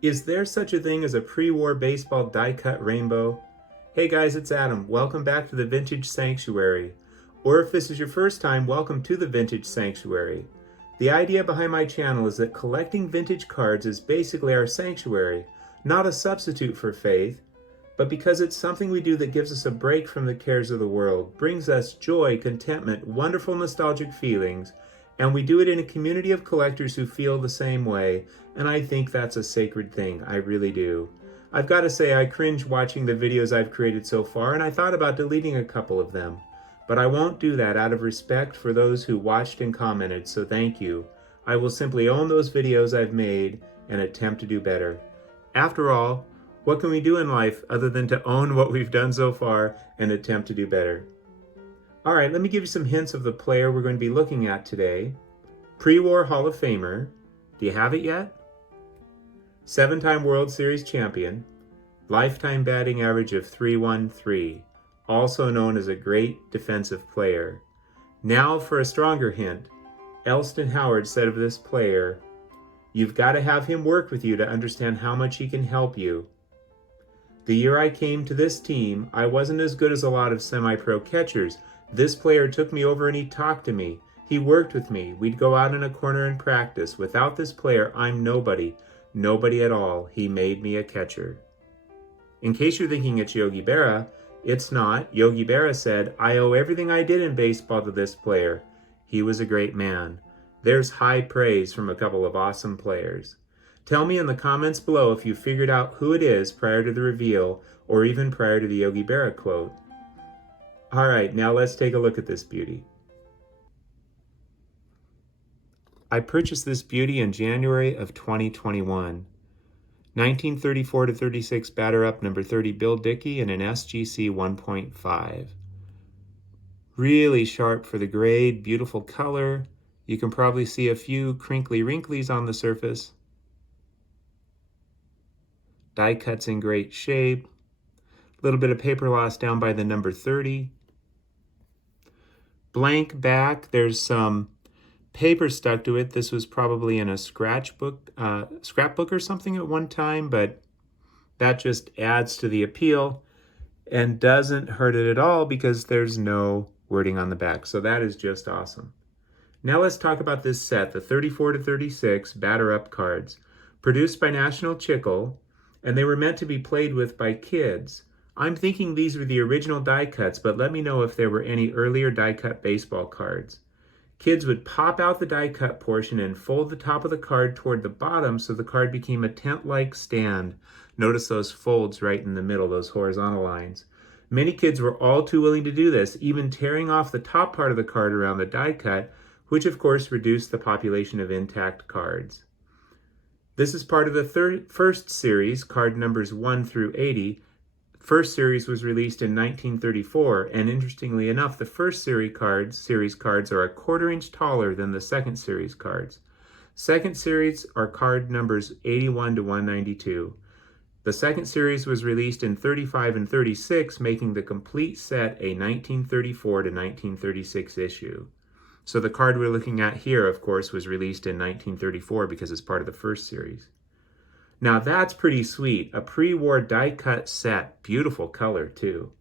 Is there such a thing as a pre-war baseball die-cut rainbow? Hey guys, it's Adam. Welcome back to the Vintage Sanctuary. Or if this is your first time, welcome to the Vintage Sanctuary. The idea behind my channel is that collecting vintage cards is basically our sanctuary, not a substitute for faith, but because it's something we do that gives us a break from the cares of the world, brings us joy, contentment, wonderful nostalgic feelings, and we do it in a community of collectors who feel the same way, and I think that's a sacred thing. I really do. I've got to say I cringe watching the videos I've created so far, and I thought about deleting a couple of them. But I won't do that out of respect for those who watched and commented, so thank you. I will simply own those videos I've made and attempt to do better. After all, what can we do in life other than to own what we've done so far and attempt to do better? All right, let me give you some hints of the player we're going to be looking at today. Pre-war Hall of Famer. Do you have it yet? 7-time World Series champion. Lifetime batting average of .313. Also known as a great defensive player. Now for a stronger hint. Elston Howard said of this player, "You've got to have him work with you to understand how much he can help you. The year I came to this team, I wasn't as good as a lot of semi-pro catchers. This player took me over and he talked to me. He worked with me. We'd go out in a corner and practice. Without this player, I'm nobody. Nobody at all. He made me a catcher." In case you're thinking it's Yogi Berra, it's not. Yogi Berra said, "I owe everything I did in baseball to this player. He was a great man." There's high praise from a couple of awesome players. Tell me in the comments below if you figured out who it is prior to the reveal or even prior to the Yogi Berra quote. All right, now let's take a look at this beauty. I purchased this beauty in January of 2021. 1934 to 36 batter up number 30 Bill Dickey in an SGC 1.5. Really sharp for the grade, beautiful color. You can probably see a few crinkly wrinklies on the surface. Die cut's in great shape. A little bit of paper loss down by the number 30. Blank back, there's some paper stuck to it. This was probably in a scrapbook or something at one time, but that just adds to the appeal and doesn't hurt it at all because there's no wording on the back. So that is just awesome. Now let's talk about this set, the 34 to 36 batter up cards, produced by National Chickle, and they were meant to be played with by kids. I'm thinking these were the original die cuts, but let me know if there were any earlier die cut baseball cards. Kids would pop out the die cut portion and fold the top of the card toward the bottom so the card became a tent-like stand. Notice those folds right in the middle, those horizontal lines. Many kids were all too willing to do this, even tearing off the top part of the card around the die cut, which of course reduced the population of intact cards. This is part of the first series, card numbers 1 through 80. First series was released in 1934, and interestingly enough, the first series cards are a 1/4 inch taller than the second series cards. Second series are card numbers 81 to 192. The second series was released in 35 and 36, making the complete set a 1934 to 1936 issue. So the card we're looking at here, of course, was released in 1934 because it's part of the first series. Now that's pretty sweet, a pre-war die-cut set, beautiful color too.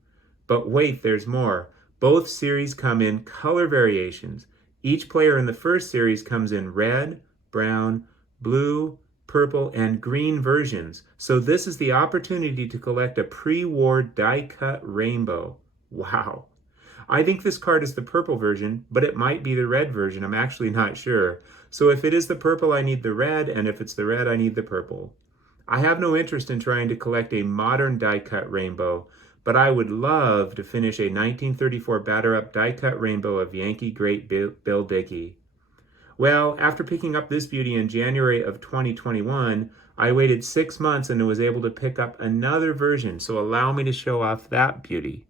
But wait, there's more. Both series come in color variations. Each player in the first series comes in red, brown, blue, purple, and green versions. So this is the opportunity to collect a pre-war die-cut rainbow. Wow. I think this card is the purple version, but it might be the red version. I'm actually not sure. So if it is the purple, I need the red, and if it's the red, I need the purple. I have no interest in trying to collect a modern die-cut rainbow, but I would love to finish a 1934 batter-up die-cut rainbow of Yankee great Bill Dickey. Well, after picking up this beauty in January of 2021, I waited 6 months and was able to pick up another version, so allow me to show off that beauty.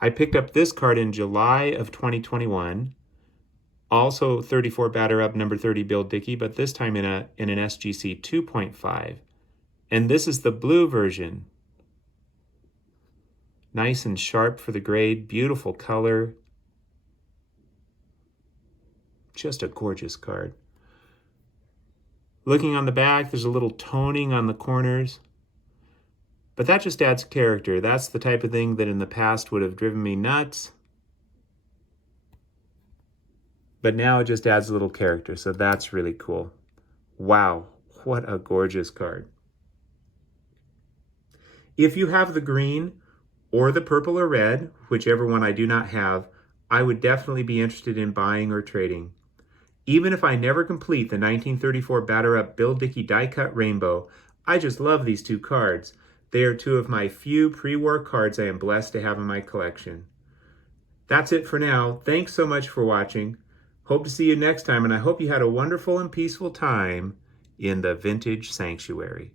I picked up this card in July of 2021, also 34 batter up number 30 Bill Dickey, but this time in an SGC 2.5. And this is the blue version. Nice and sharp for the grade, beautiful color. Just a gorgeous card. Looking on the back, there's a little toning on the corners. But that just adds character. That's the type of thing that in the past would have driven me nuts. But now it just adds a little character, so that's really cool. Wow, what a gorgeous card. If you have the green or the purple or red, whichever one I do not have, I would definitely be interested in buying or trading. Even if I never complete the 1934 Batter Up Bill Dickey die-cut Rainbow, I just love these two cards. They are two of my few pre-war cards I am blessed to have in my collection. That's it for now. Thanks so much for watching. Hope to see you next time, and I hope you had a wonderful and peaceful time in the Vintage Sanctuary.